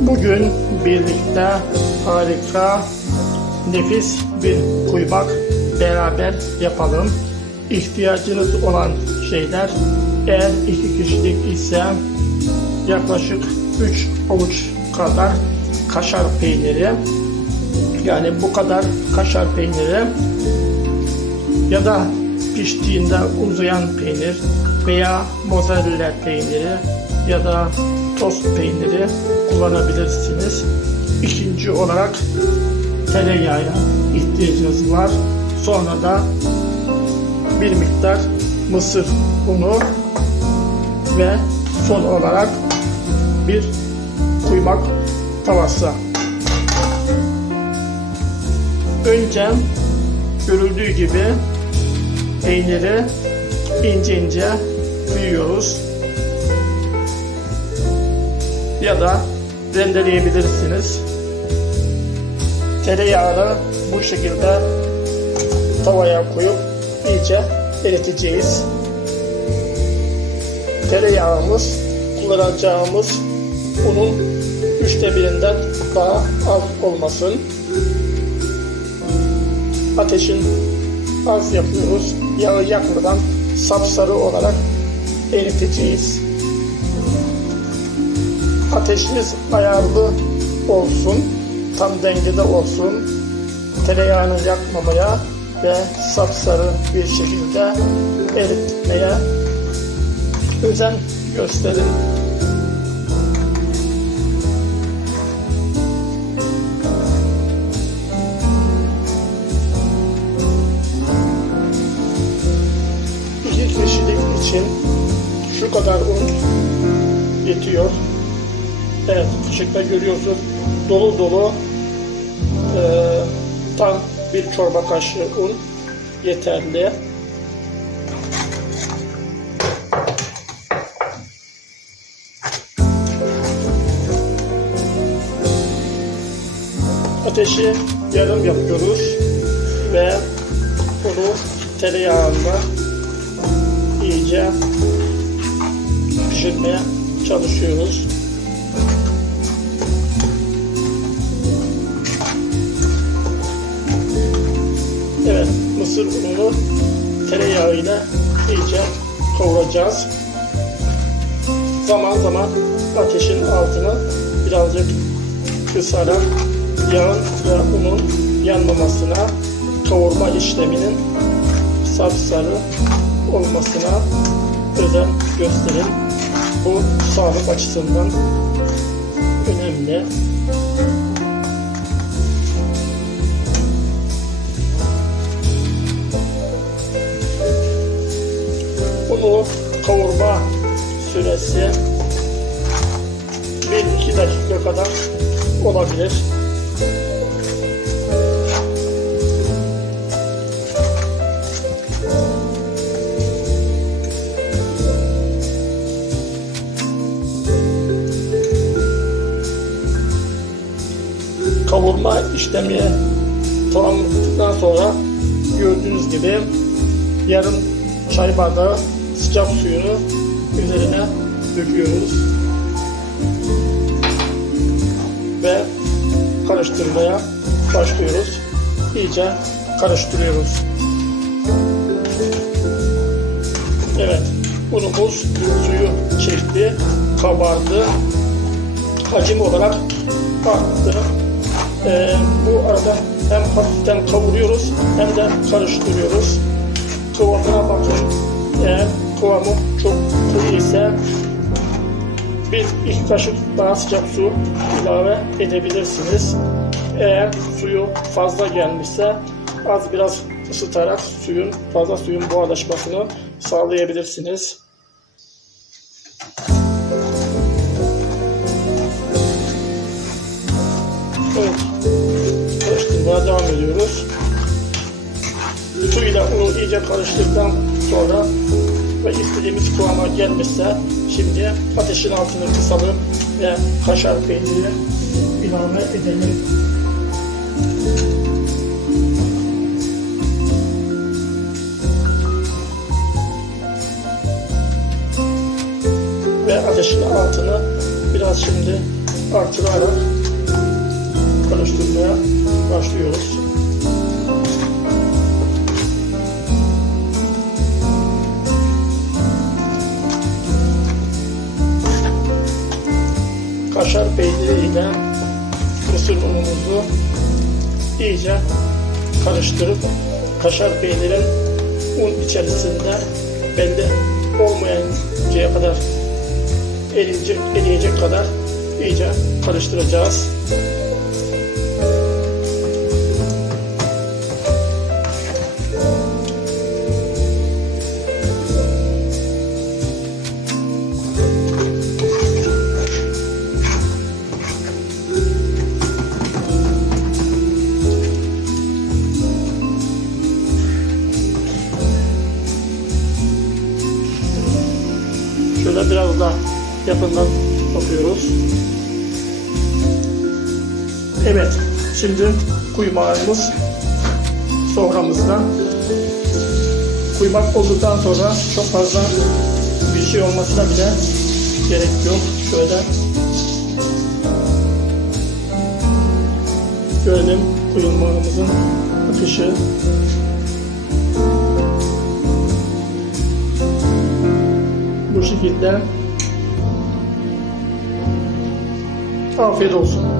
Bugün birlikte harika, nefis bir kuymak beraber yapalım. İhtiyacınız olan şeyler eğer iki kişilik ise yaklaşık 3 avuç kadar kaşar peyniri yani bu kadar kaşar peyniri ya da piştiğinde uzayan peynir veya mozzarella peyniri ya da tost peyniri kullanabilirsiniz. İkinci olarak tereyağı ihtiyacınız var. Sonra da bir miktar mısır unu ve son olarak bir kuymak tavası. Önce görüldüğü gibi peyniri ince ince kıyıyoruz. Ya da rendeleyebilirsiniz. Tereyağını bu şekilde tavaya koyup iyice eriteceğiz. Tereyağımız kullanacağımız unun üçte birinden daha az olmasın. Ateşin az yapıyoruz. Yağı yakmadan sapsarı olarak eriteceğiz. Ateşiniz ayarlı olsun, tam dengede olsun. Tereyağını yakmamaya ve sapsarı bir şekilde eritmeye özen gösterin. İki kişilik için şu kadar un yetiyor. Evet, ışıkta görüyorsunuz. Dolu dolu eee, tam bir çorba kaşığı un yeterli. Ateşi yarım yapıyoruz ve bunu tereyağında iyice pişirmeye çalışıyoruz. Mısır ununu tereyağıyla iyice kavuracağız. Zaman zaman ateşin altını birazcık kısarak yağın ve unun yanmamasına, kavurma işleminin sapsarı olmasına özen gösterin. Bu sağlık açısından önemli. Süresi 1-2 dakika kadar olabilir. Kavurma işlemi tamamladıktan sonra gördüğünüz gibi yarım çay bardağı sıcak suyunu üzerine döküyoruz. Ve karıştırmaya başlıyoruz. İyice karıştırıyoruz. Evet, unumuz suyu çekti, kabardı, hacim olarak arttı. Ee, bu arada hem hafiften kavuruyoruz hem de karıştırıyoruz. Kıvamına bakın. Eğer kıvamı çok kuru ise bir iki kaşık daha sıcak su ilave edebilirsiniz. Eğer suyu fazla gelmişse az biraz ısıtarak suyun fazla suyun buharlaşmasını sağlayabilirsiniz. Evet. Karıştırmaya devam ediyoruz. Suyla unu iyice karıştırdıktan sonra ve istediğimiz kıvama gelmişse şimdi ateşin altını kısalım ve kaşar peyniri ilave edelim. ve ateşin altını biraz şimdi artırarak karıştırmaya başlıyoruz. Kaşar peyniri ile mısır unumuzu iyice karıştırıp kaşar peynirin un içerisinde belli olmayıncaya kadar eriyecek, eriyecek kadar iyice karıştıracağız. Yakından bakıyoruz. Evet, şimdi kuymağımız soframızda. Kuymak olduktan sonra çok fazla bir şey olmasına bile gerek yok. Şöyle görelim kuymağımızın akışı. Bu şekilde afiyet olsun.